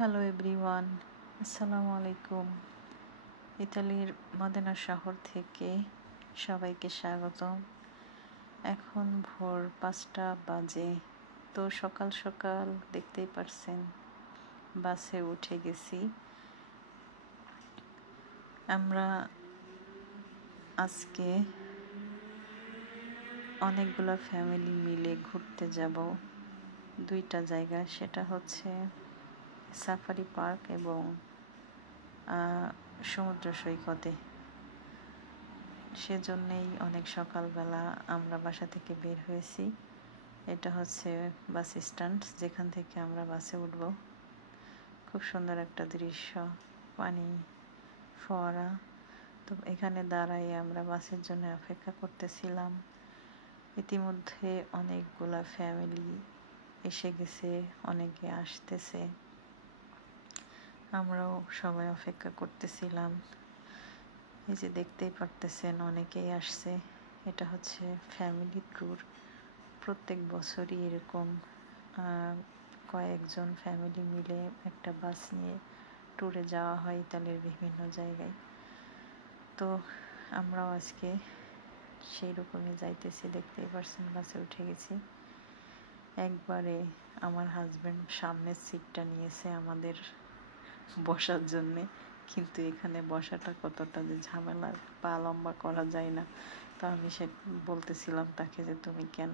Hello everyone, আসসালামু আলাইকুম। ইতালির মদিনা শহর থেকে সবাইকে স্বাগতম। এখন ভোর 5টা বাজে। তো সকাল সকাল দেখতেই পারছেন বাসে উঠে গেছি। আমরা আজকে অনেকগুলো ফ্যামিলি মিলে ঘুরতে যাব দুইটা জায়গা, সেটা হচ্ছে সাফারি পার্ক এবং সমুদ্র সৈকতে। সেজন্যেই অনেক সকালবেলা আমরা বাসা থেকে বের হয়েছি। এটা হচ্ছে বাস স্ট্যান্ড, যেখান থেকে আমরা বাসে উঠব। খুব সুন্দর একটা দৃশ্য, পানি, ফোয়ারা। তো এখানে দাঁড়াই আমরা বাসের জন্য অপেক্ষা করতেছিলাম। ইতিমধ্যে অনেকগুলা ফ্যামিলি এসে গেছে, অনেকে আসতেছে। আমরাও সবাই অপেক্ষা করতেছিলাম। এই যে দেখতেই পারতেছেন অনেকেই আসছে। এটা হচ্ছে ফ্যামিলি ট্যুর। প্রত্যেক বছরই এরকম কয়েকজন ফ্যামিলি মিলে একটা বাস নিয়ে ট্যুরে যাওয়া হয় ইতালির বিভিন্ন জায়গায়। তো আমরাও আজকে সেই রকমই যাইতেছি। দেখতেই পারছেন বাসে উঠে গেছি। একবারে আমার হাজব্যান্ড সামনের সিটটা নিয়েছে আমাদের বসার জন্যে, কিন্তু এখানে বসাটা কতটা যে ঝামেলার, পা লম্বা করা যায় না। তো আমি বলতেছিলাম তাকে যে তুমি কেন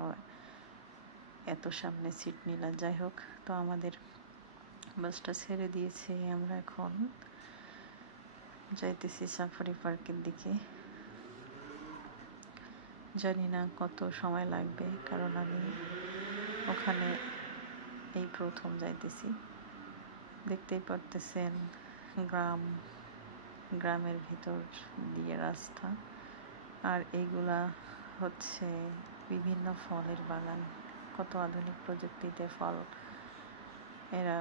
এত সামনে সিট নিলা। যাই হোক, তো আমাদের বাসটা ছেড়ে দিয়েছে। আমরা এখন যাইতেছি সাফারি পার্কের দিকে। জানি না কত সময় লাগবে, কারণ আমি ওখানে এই প্রথম যাইতেছি। দেখতেই পারতেছেন গ্রামের ভিতর দিয়ে রাস্তা, আর এইগুলা হচ্ছে বিভিন্ন ফলের বাগান। কত আধুনিক প্রযুক্তিতে ফল এরা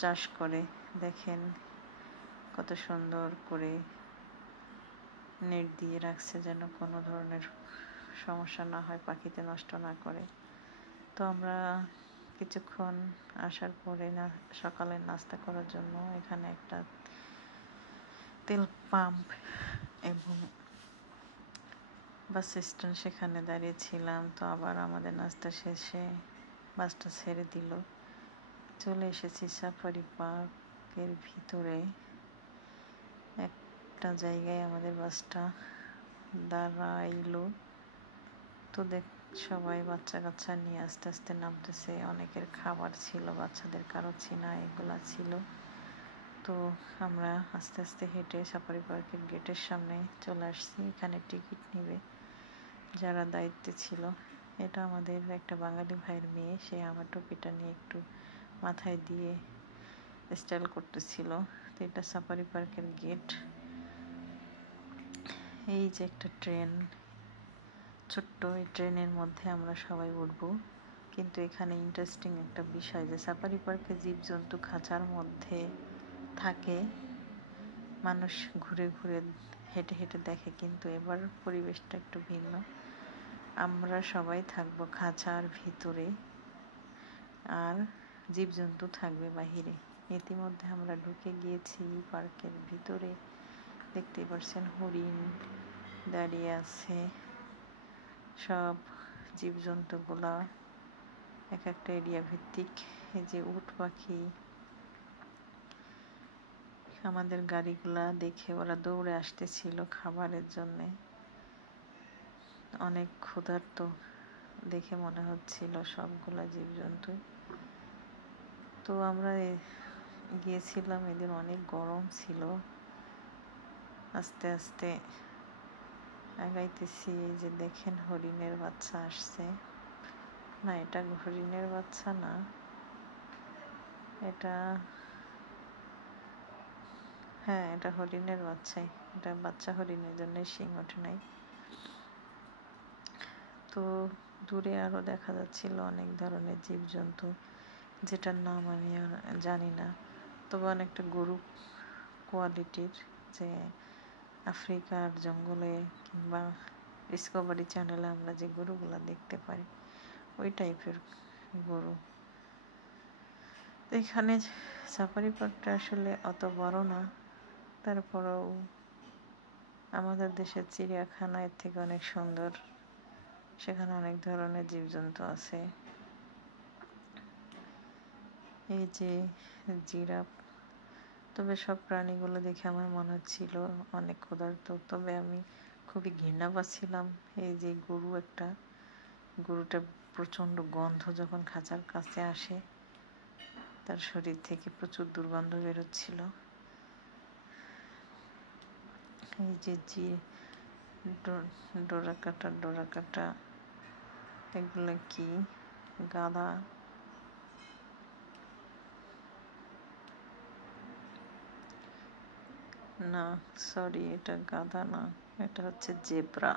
চাষ করে। দেখেন কত সুন্দর করে নেট দিয়ে রাখছে, যেন কোনো ধরনের সমস্যা না হয়, পাখিতে নষ্ট না করে। তো আমরা কিছুক্ষণ আসার পরে সকালের নাস্তা করার জন্য এখানে একটা তেল পাম্প এবং বাস স্ট্যান্ড, সেখানে দাঁড়িয়েছিলাম। তো আবার আমাদের নাস্তা শেষে বাসটা ছেড়ে দিল। চলে এসেছি সাফারি পার্কের ভিতরে। একটা জায়গায় আমাদের বাসটা দাঁড়াইলো। তো সবাই বাচ্চা কাচ্চা নিয়ে আস্তে আস্তে নামতেছে। অনেকের খাবার ছিল, বাচ্চাদের কারো ছিনা এগুলা ছিল। তো আমরা আস্তে আস্তে হেঁটে সাফারি পার্কের গেটের সামনে চলে আসছি। এখানে টিকিট নিবে যারা দায়িত্বে ছিল। এটা আমাদের একটা বাঙালি ভাইয়ের মেয়ে, সে আমার টুপিটা নিয়ে একটু মাথায় দিয়ে স্টাইল করতেছিল। তো এটা সাফারি পার্কের গেট। এই যে একটা ট্রেন, ছোট্ট এই ট্রেনের মধ্যে আমরা সবাই উঠবো। কিন্তু এখানে ইন্টারেস্টিং একটা বিষয় যে সাফারি পার্কে জীবজন্তু খাঁচার মধ্যে থাকে, মানুষ ঘুরে ঘুরে হেঁটে হেঁটে দেখে। কিন্তু এবার পরিবেশটা একটু ভিন্ন। আমরা সবাই থাকবো খাঁচার ভিতরে, আর জীবজন্তু থাকবে বাহিরে। ইতিমধ্যে আমরা ঢুকে গিয়েছি পার্কের ভিতরে। দেখতেই পাচ্ছেন হরিণ দাঁড়িয়ে আছে। সব জীবজন্তুগুলা এক একটা এরিয়া ভিত্তিক। এই যে উট পাখি, আমাদের গাড়িগুলা দেখে ওরা দৌড়ে আসতেছিল খাবারের জন্যে। অনেক ক্ষুধার্ত দেখে মনে হচ্ছিল সবগুলা জীবজন্তু। তো আমরা গিয়েছিলাম, এদিন অনেক গরম ছিল। আস্তে আস্তে আগাইতেছি। এই যে দেখেন হরিণের বাচ্চা আসছে। না, এটা হরিণের বাচ্চা না, এটা হ্যাঁ, এটা হরিণের বাচ্চাই। এটা বাচ্চা হরিণের জন্য শিং ওঠে নাই। তো দূরে আরো দেখা যাচ্ছিল অনেক ধরনের জীবজন্তু, যেটার নাম আমি জানি না। তবে অনেকটা গরু কোয়ালিটির, যে আফ্রিকার জঙ্গলে কিংবা ডিসকভারি চ্যানেলে আমরা যে গরুগুলা দেখতে পাই, ওই টাইপের গরু। এখানে সাফারি পার্কটা আসলে অত বড় না, তারপরেও আমাদের দেশের চিড়িয়াখানার থেকে অনেক সুন্দর। সেখানে অনেক ধরনের জীবজন্তু আছে। এই যে জিরাফ, তবে সব প্রাণীগুলো দেখে আমার মনে হচ্ছিল অনেক ক্ষুধার্ত, তবে আমি খুবই ঘৃণা পাচ্ছিলাম। এই যে গরুটা প্রচণ্ড গন্ধ, যখন খাঁচার কাছে আসে তার শরীর থেকে প্রচুর দুর্গন্ধ বেরোচ্ছিল। এই যে ডোরাকাটা এগুলো কি? গাধা? না, সরি, এটা গাধা না, এটা হচ্ছে জেব্রা।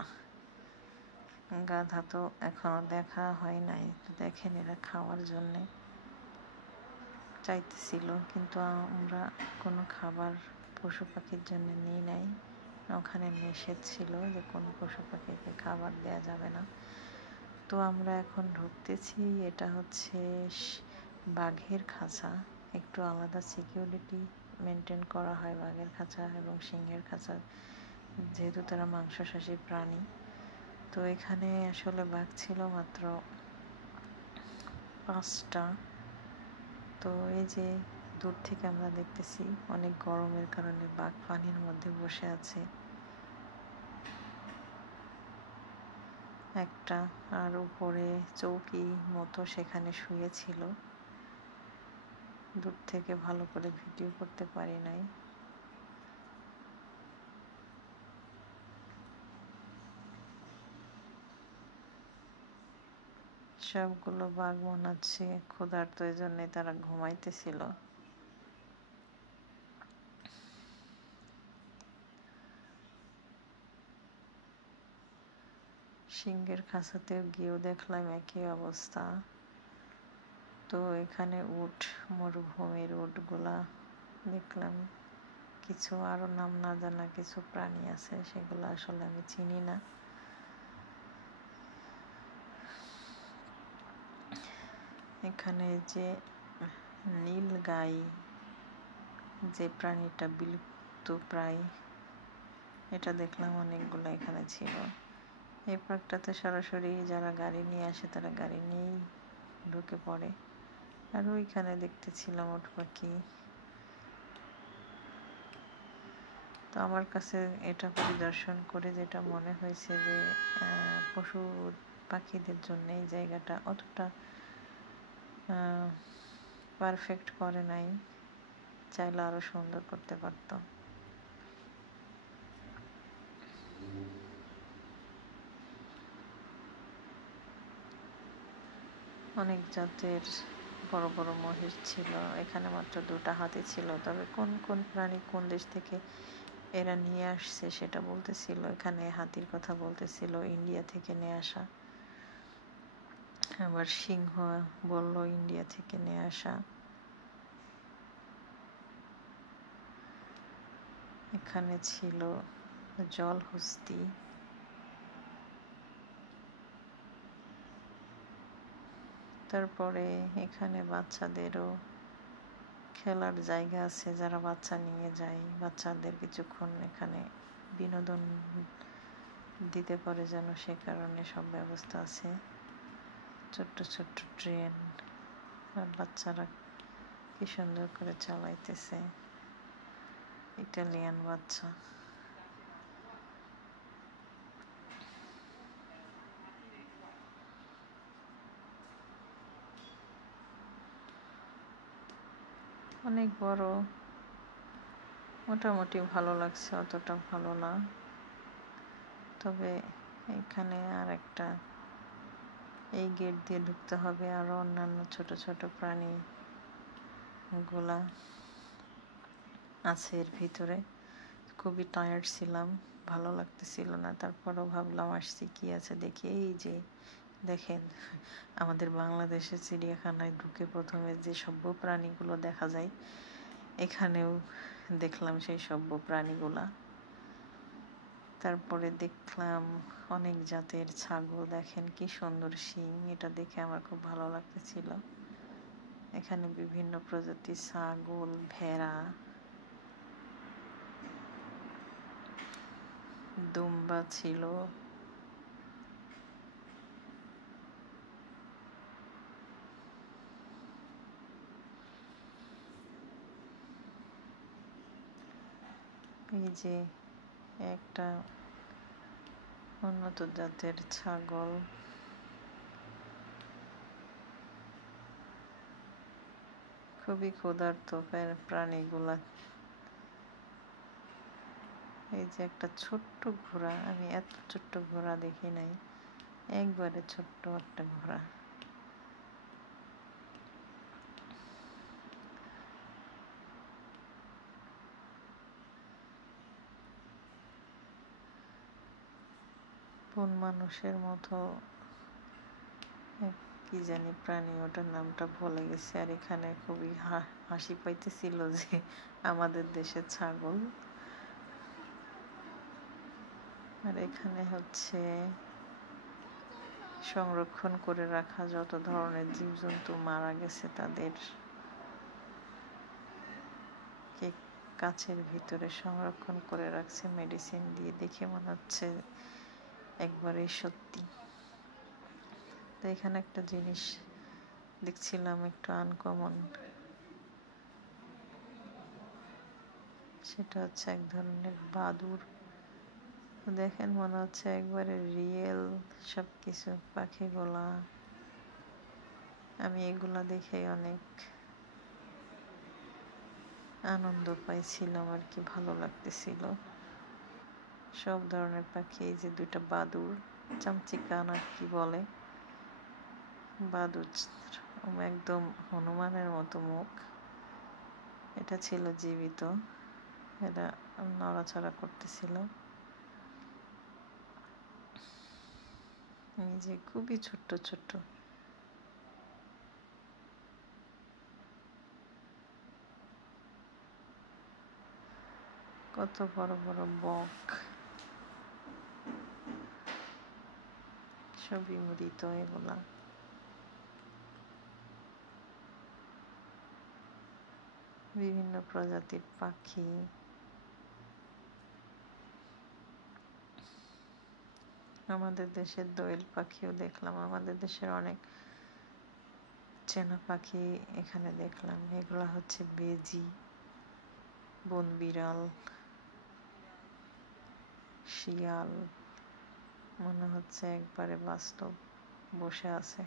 গাধা তো এখনো দেখা হয় নাই, দেখেন এরা খাওয়ার জন্যে চাইতেছিল, কিন্তু আমরা কোনো খাবার পশু পাখির জন্য নিই নাই। ওখানে নিষেধ ছিল যে কোনো পশু পাখিকে খাবার দেয়া যাবে না। তো আমরা এখন ঢুকতেছি। এটা হচ্ছে বাঘের খাঁচা। একটু আলাদা সিকিউরিটি মেনটেন করা হয় বাঘের খাঁচা এবং সিংহের খাঁচা, যেহেতু তারা মাংসাশী প্রাণী। তো এখানে আসলে বাঘ ছিল মাত্র 5টা। তো এই যে দূর থেকে আমরা দেখতেছি অনেক গরমের কারণে বাঘ পানির মধ্যে বসে আছে একটা, আর উপরে চৌকি মতো সেখানে শুয়েছিল। দূর থেকে ভালো করে ভিডিও করতে পারি নাই। সবগুলো বাঘ মনে হচ্ছে ক্ষুধার্ত, এই জন্যে তারা ঘুমাইতেছিল। সিংহের খাঁচাতেও গিয়েও দেখলাম একই অবস্থা। তো এখানে মরুভূমির উটগুলা দেখলাম। কিছু আরো নাম না জানা কিছু প্রাণী আছে, সেগুলো আসলে আমি চিনি না। এখানে যে নীল গাই, যে প্রাণীটা বিলুপ্ত প্রায়, এটা দেখলাম অনেকগুলো এখানে ছিল। এই পার্কটাতে সরাসরি যারা গাড়ি নিয়ে আসে তারা গাড়ি নিয়েই ঢুকে পড়ে। আর ওইখানে দেখতেছিলাম উট পাখি। তো আমার কাছে এটা পরিদর্শন করে যেটা মনে হয়েছে যে পশু পাখিদের জন্য এই জায়গাটা অতটা পারফেক্ট করে নাই, চাইলে আরো সুন্দর করতে পারত। অনেক জাতের বড় বড় মহিষ ছিল। এখানে মাত্র 2টা হাতি ছিল, তবে কোন কোন প্রাণী কোন দেশ থেকে এরা নিয়ে আসছে সেটা বলতেছিল। এখানে হাতির কথা বলতেছিল ইন্ডিয়া থেকে নিয়ে আসা, আবার সিংহ বলল ইন্ডিয়া থেকে নিয়ে আসা। এখানে ছিল জলহস্তি। তারপরে এখানে বাচ্চাদেরও খেলার জায়গা আছে, যারা বাচ্চা নিয়ে যায় বাচ্চাদের কিছুক্ষণ এখানে বিনোদন দিতে পারে যেন, সে কারণে সব ব্যবস্থা আছে। ছোট্ট ছোট্ট ট্রেন, আর বাচ্চারা কি সুন্দর করে চালাইতেছে। ইটালিয়ান বাচ্চা। অনেক বড়, মোটামুটি ভালো লাগছে, অতটা ভালো না। তবে এখানে আর একটা, এই গেট দিয়ে ঢুকতে হবে, আরো অন্যান্য ছোট ছোট প্রাণী গুলা আছে এর ভিতরে। খুবই টায়ার্ড ছিলাম, ভালো লাগতেছিল না, তারপরও ভাবলাম আসছি কি আছে দেখি। এই যে দেখেন, আমাদের বাংলাদেশের চিড়িয়াখানায় ঢুকে প্রথমে যে সভ্য প্রাণীগুলো দেখা যায়, এখানেও দেখলাম সেই সভ্য প্রাণীগুলা। তারপরে দেখলাম অনেক জাতের ছাগল, দেখেন কি সুন্দর শিং, এটা দেখে আমার খুব ভালো লাগতেছিল। এখানে বিভিন্ন প্রজাতির ছাগল, ভেড়া, দুম্বা ছিল। এই যে একটা উন্নত জাতের ছাগল, খুবই ক্ষুধার্ত প্রাণীগুলা। এই যে একটা ছোট্ট ঘোড়া, আমি এত ছোট্ট ঘোড়া দেখি নাই, একবারে ছোট্ট একটা ঘোড়া। কোন মানুষের মতো কি জানি প্রাণী, ওটার নামটা ভুলে গেছে। আর এখানে খুবই হাসি পাইতেছিল যে আমাদের দেশের ছাগল। আর এখানে হচ্ছে সংরক্ষণ করে রাখা যত ধরনের জীবজন্তু মারা গেছে তাদের কে কাচের ভিতরে সংরক্ষণ করে রাখছে মেডিসিন দিয়ে। দেখে মনে হচ্ছে একবারেই সত্যি। তো এখানে একটা জিনিস দেখছিলাম একটু আনকমন, সেটা হচ্ছে এক ধরনের বাদুড়। দেখেন মনে হচ্ছে একবারে রিয়েল সবকিছু পাখিগুলা। আমি এগুলা দেখে অনেক আনন্দ পাইছিলাম আর কি, ভালো লাগতেছিল। সব ধরনের পাখি। এই যে দুইটা বাদুড়, চামচিকা না কি বলে, বাদুড় একদম হনুমানের মতো মুখ। এটা ছিল জীবিত, এটা নড়াচড়া করতেছিল। এই যে খুবই ছোট্ট ছোট্ট। কত বড় বড় বক, সবই মৃত এগুলা। বিভিন্ন প্রজাতির পাখি। আমাদের দেশের দোয়েল পাখিও দেখলাম। আমাদের দেশের অনেক চেনা পাখি এখানে দেখলাম। এগুলা হচ্ছে বেজি, বনবিড়াল, শিয়াল, মনে হচ্ছে একবারে বাস্তব বসে আছে।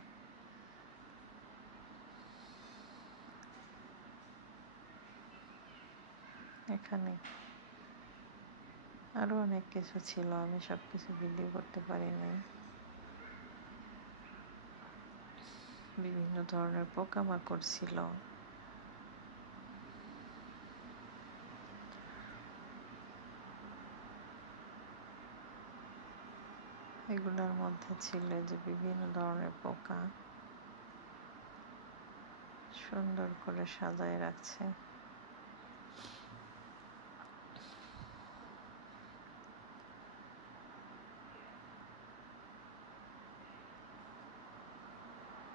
এখানে আরো অনেক কিছু ছিল, আমি সবকিছু ভিডিও করতে পারি নাই। বিভিন্ন ধরনের পোকামাকড় ছিল। এগুলোর মধ্যে ছিল যে বিভিন্ন ধরনের পোকা, সুন্দর করে সাজায় রাখছে।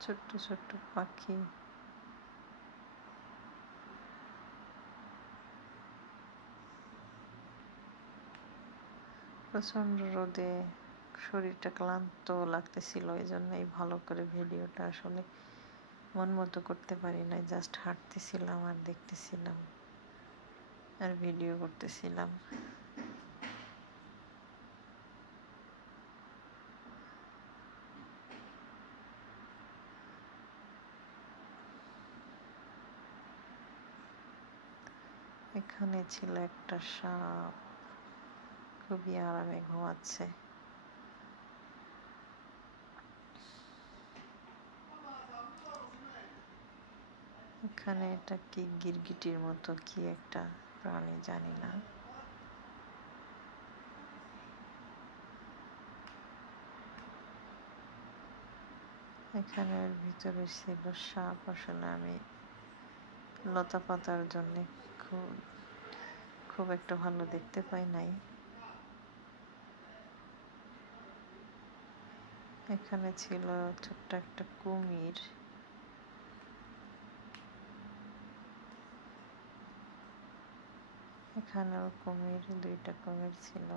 ছোট্ট ছোট্ট পাখি। প্রচন্ড রোদে শরীরটা ক্লান্ত লাগতেছিল, এই জন্যই ভালো করে ভিডিওটা আসলে মন মতো করতে পারি নাই। জাস্ট হাঁটতেছিলাম আর দেখতেছিলাম আর ভিডিও করতেছিলাম। এখানে ছিল একটা সাপ, খুবই আরামে ঘুমাচ্ছে। এখানে এটা কি গিরগিটির মতো কি একটা প্রাণী জানি না। এখানের ভিতরে ছিল সাপ। আসলে আমি লতা পাতার জন্য খুব খুব একটা ভালো দেখতে পাই নাই। এখানে ছিল ছোট্ট একটা কুমির। এখানেও কুমির, 2টা কুমির ছিল।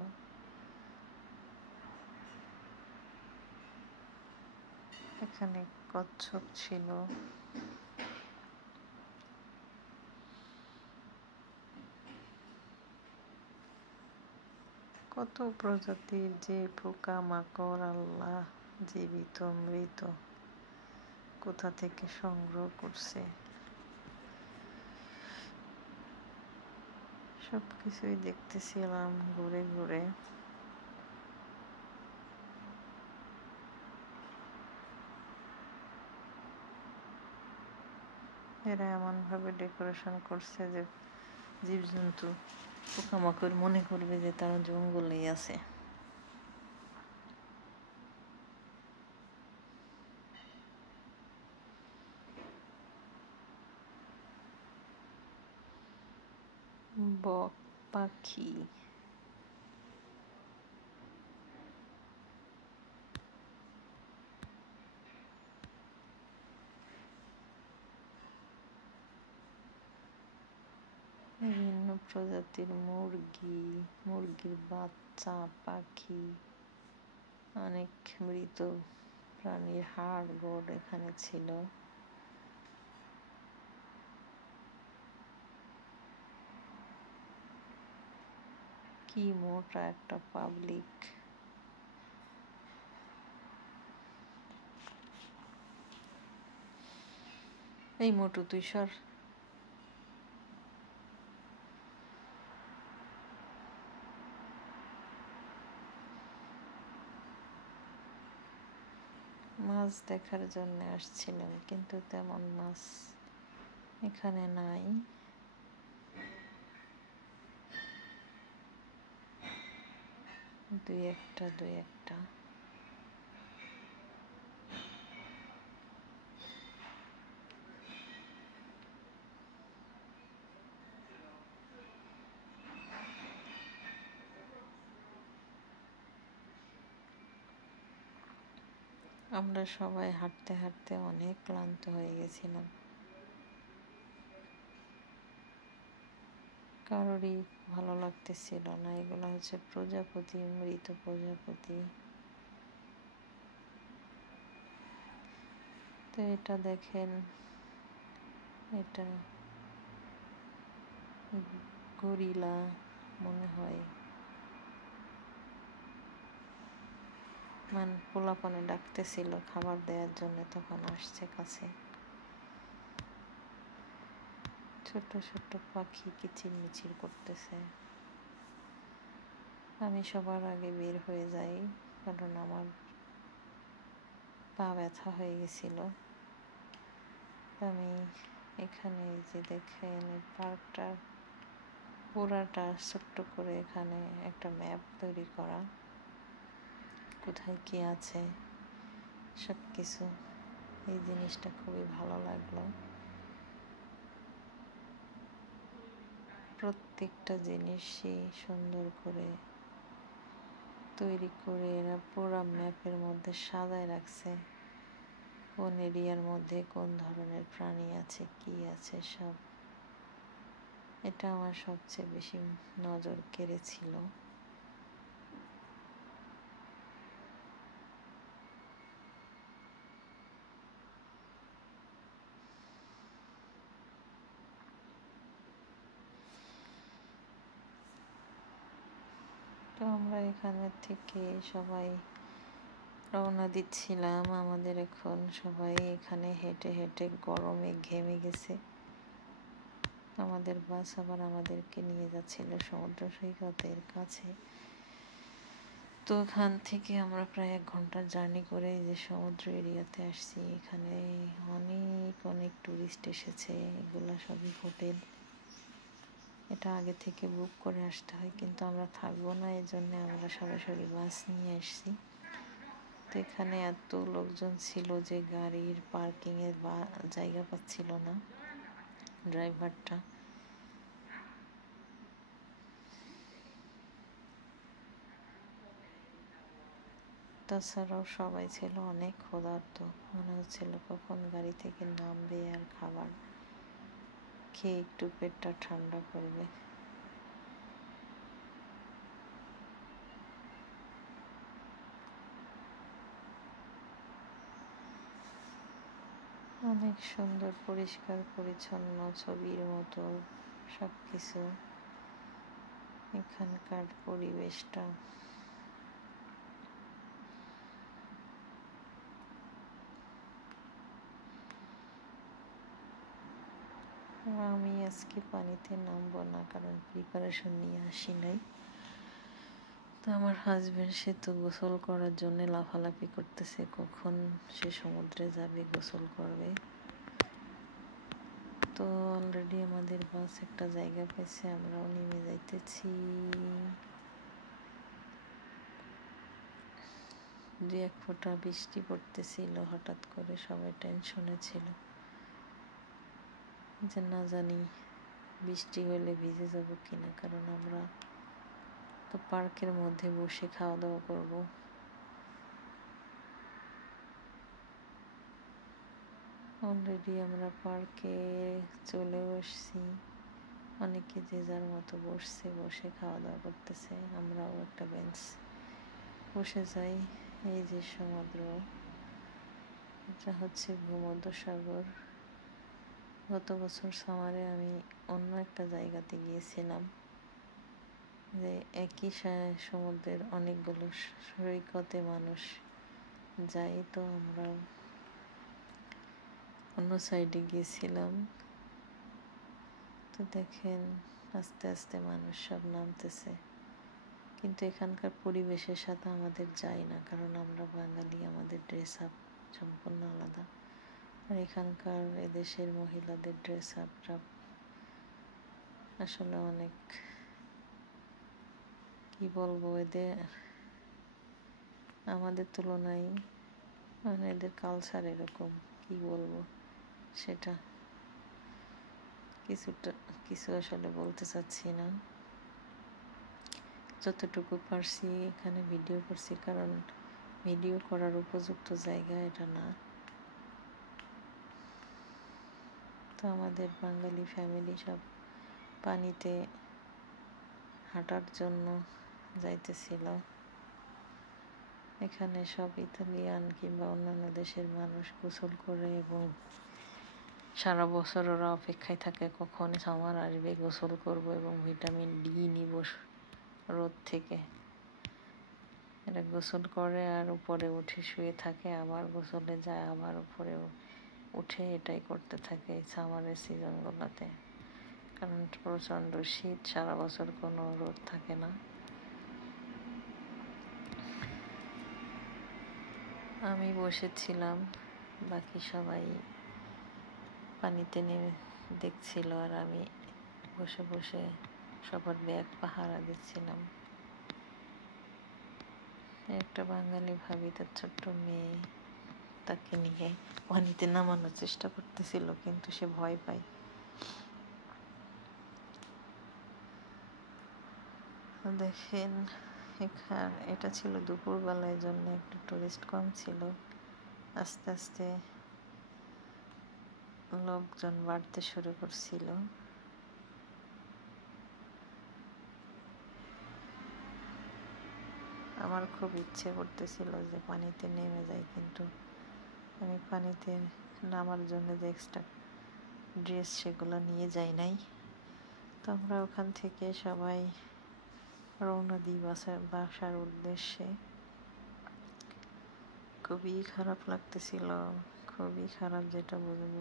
এখানে কচ্ছপ ছিল। কত প্রজাতির যে পোকা মাকড়, আল্লাহ জীবিত মৃত কোথা থেকে সংগ্রহ করছে, সবকিছুই দেখতেছিলাম ঘুরে ঘুরে। এরা এমন ভাবে ডেকোরেশন করছে যে জীবজন্তু পোকামাকড় মনে করবে যে তারা জঙ্গলেই আছে। বক পাখি, বিভিন্ন প্রজাতির মুরগি, মুরগির বাচ্চা, পাখি, অনেক মৃত প্রাণীর হাড় গোড় এখানে ছিল। কি মোটা একটা পাবলিক। এই মোটু তুই সর। মাছ দেখার জন্য আসছিলাম, কিন্তু তেমন মাছ এখানে নাই। দুই একটা আমরা সবাই হাঁটতে হাঁটতে অনেক ক্লান্ত হয়ে গেছিলাম। কারোরই ভালো লাগতেছিল না। এগুলো হচ্ছে প্রজাপতি, মৃত প্রজাপতি। তো এটা দেখেন, এটা গরিলা মনে হয়। পোলাপানে ডাকতেছিল খাবার দেওয়ার জন্য, তখন আসছে কাছে। ছোট ছোট পাখি কিচিরমিচির করতেছে। আমি সবার আগে বের হয়ে যাই, কারণ আমার পা ব্যথা হয়ে গেছিল। আমি এখানে যে দেখেন পার্কটা পুরাটা ছোট্ট করে এখানে একটা ম্যাপ তৈরি করা, কোথায় কি আছে সব কিছু। এই জিনিসটা খুবই ভালো লাগলো। প্রত্যেকটা জিনিসই সুন্দর করে তৈরি করে এরা পুরো ম্যাপের মধ্যে সাজায় রাখছে। কোন এরিয়ার মধ্যে কোন ধরনের প্রাণী আছে, কি আছে সব। এটা আমার সবচেয়ে বেশি নজর কেড়েছিল। তো আমরা এখানে থেকে সবাই রওনা দিচ্ছিলাম। আমাদের এখন সবাই এখানে হেঁটে হেঁটে গরমে ঘেমে গেছে। আমাদের বাস আবার আমাদেরকে নিয়ে যাচ্ছিল সমুদ্র সৈকতের কাছে। তো ওখান থেকে আমরা প্রায় 1 ঘন্টার জার্নি করে যে সমুদ্র এরিয়াতে আসছি। এখানে অনেক অনেক টুরিস্ট এসেছে। এগুলা সবই হোটেল। এটা আগে থেকে বুক করে আসতে হয়, কিন্তু আমরা থাকবো না, এই জন্য আমরা সরাসরি বাস নিয়ে আসছি। তো এখানে এত লোকজন ছিল যে গাড়ির পার্কিংয়ের জায়গা পাচ্ছিল না ড্রাইভারটা। তাছাড়াও সবাই ছিল অনেক ক্ষুধার্ত। মনে হচ্ছিল কখন গাড়ি থেকে নামবে আর খাবার খেয়ে একটু পেটটা ঠান্ডা করবে। অনেক সুন্দর পরিষ্কার পরিচ্ছন্ন ছবির মতো সব কিছু এখানকার পরিবেশটা। আমি আজকে পানিতে নামবো না, কারণ প্রিপারেশন নিয়ে আসি নাই। তো আমার হাজবেন্ড, সে তো গোসল করার জন্য লাফালাফি করতেছে, কখন সে সমুদ্রে যাবে, গোসল করবে। তো অলরেডি আমাদের বাস একটা জায়গা পেয়েছে, আমরাও নেমে যাইতেছি। দুই এক ফোঁটা বৃষ্টি পড়তেছিল, হঠাৎ করে সবাই টেনশনে ছিল যে না জানি বৃষ্টি হলে ভিজে যাব কিনা, কারণ আমরা তো পার্কের মধ্যে বসে খাওয়া দাওয়া করব। অলরেডি আমরা পার্কে চলে আসছি, অনেকে যে যার মতো বসছে, বসে খাওয়া দাওয়া করতেছে। আমরাও একটা বেঞ্চ বসে যাই। এই যে সমুদ্র, এটা হচ্ছে ভূমধ্যসাগর। গত বছর সামারে আমি অন্য একটা জায়গাতে গিয়েছিলাম, যে একই সমুদ্রের অনেকগুলো সৈকতে মানুষ যায়, তো আমরা অন্য সাইডে গিয়েছিলাম। তো দেখেন আস্তে আস্তে মানুষ সব নামতেছে, কিন্তু এখানকার পরিবেশের সাথে আমাদের যায় না, কারণ আমরা বাঙালি, আমাদের ড্রেস আপ সম্পূর্ণ আলাদা। আর এখানকার এদেশের মহিলাদের ড্রেস আপটা আসলে অনেক, কি বলবো, এদের আমাদের তুলনায় মানে এদের কালচার এরকম, কি বলবো সেটা কিছু আসলে বলতে চাচ্ছি না। যতটুকু পারছি এখানে ভিডিও করছি, কারণ ভিডিও করার উপযুক্ত জায়গা এটা না। তো আমাদের বাঙালি ফ্যামিলি সব পানিতে হাঁটার জন্য যাইতেছিল। এখানে সব ইতালিয়ান কিংবা অন্যান্য দেশের মানুষ গোসল করে, এবং সারা বছর ওরা অপেক্ষায় থাকে কখন সামার আসবে, গোসল করব এবং ভিটামিন ডি নিব রোদ থেকে। এরা গোসল করে আর উপরে উঠে শুয়ে থাকে, আবার গোসলে যায়, আবার উপরে উঠে এটাই করতে থাকে এই সামারের সিজনগুলোতে, কারণ প্রচণ্ড শীত, সারা বছর কোনো রোদ থাকে না। আমি বসেছিলাম, বাকি সবাই পানিতে নেমে দেখছিল, আর আমি বসে বসে সবার ব্যাগ পাহারা দিচ্ছিলাম। একটা বাঙালি ভাবি তার ছোট্ট মেয়ে, তাকে নিয়ে পানিতে নামানোর চেষ্টা করতেছিল, কিন্তু সে ভয় পায়। দেখেন এটা ছিল দুপুরবেলায়, জন্য একটু টুরিস্ট কম ছিল। আস্তে আস্তে লোকজন বাড়তে শুরু করছিল। আমার খুব ইচ্ছে করতেছিল যে পানিতে নেমে যাই, কিন্তু আমি পানিতে নামার জন্য যে এক্সট্রা ড্রেস সেগুলো নিয়ে যাই নাই। তো আমরা ওখান থেকে সবাই রওনা দিই বাসার উদ্দেশ্যে। খুবই খারাপ লাগতেছিল, খুবই খারাপ, যেটা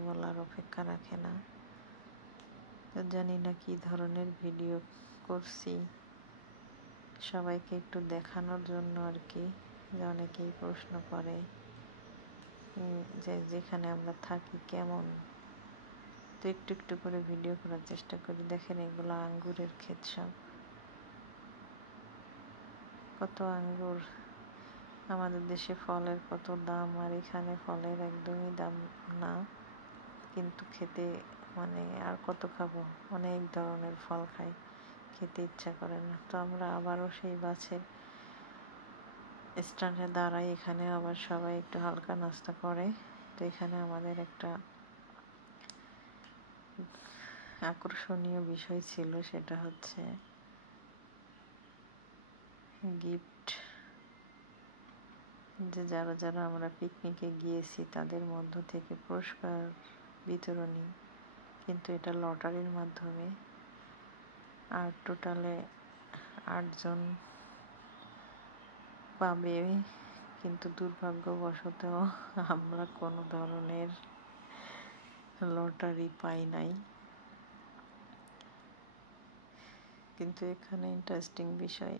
বলার অপেক্ষা রাখে না। তো জানি না কি ধরনের ভিডিও করছি, সবাইকে একটু দেখানোর জন্য আর কি, যে অনেকেই প্রশ্ন করে যে যেখানে আমরা থাকি কেমন। তো একটু একটু করে ভিডিও করার চেষ্টা করি। দেখেন এগুলো আঙ্গুরের ক্ষেত, সব কত আঙ্গুর। আমাদের দেশে ফলের কত দাম, আর এখানে ফলের একদমই দাম না, কিন্তু খেতে মানে আর কত খাবো, অনেক ধরনের ফল খাই, খেতে ইচ্ছা করে না। তো আমরা আবারও সেই বাসের স্ট্যান্ডে দাঁড়াই, এখানে আবার সবাই একটু হালকা নাস্তা করে। তো এখানে আমাদের একটা আকর্ষণীয় বিষয় ছিল, সেটা হচ্ছে গিফট যে যারা যারা আমরা পিকনিকে গিয়েছি তাদের মধ্য থেকে পুরস্কার বিতরণী, কিন্তু এটা লটারির মাধ্যমে। আর টোটালে 8 জন পাবে, কিন্তু দুর্ভাগ্যবশত আমরা কোনো ধরনের লটারি পাই নাই। কিন্তু এখানে ইন্টারেস্টিং বিষয়,